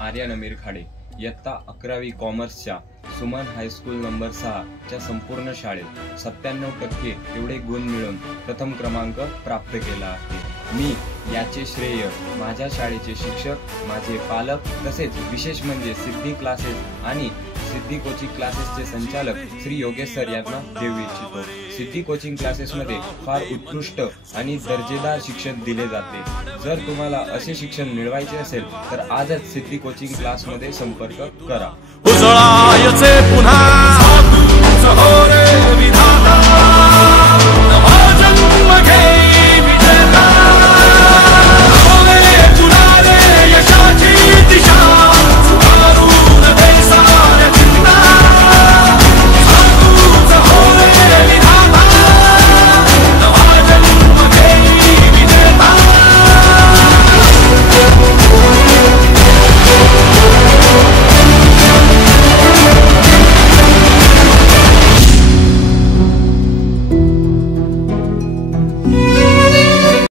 आर्यन अमीर खाडे इयत्ता 11वी कॉमर्सच्या Suman high school number 6 च्या संपूर्ण शाळेत 97% एवढे गुण मिळवून प्रथम क्रमांक प्राप्त केला आहे। मी याचे श्रेय माझ्या शाळेचे शिक्षक, माझे पालक तसेच विशेष म्हणजे सिद्धी क्लासेस आणि सिद्धी कोचिंग क्लासेसचे संचालक श्री योगेश सर यांना देऊ इच्छितो। सिद्धी कोचिंग क्लासेसमध्ये फार उत्कृष्ट आणि दर्जेदार शिक्षण दिले जाते। जर तुम्हाला असे शिक्षण मिळवायचे असेल तर आजच सिद्धी कोचिंग क्लासमध्ये संपर्क करा।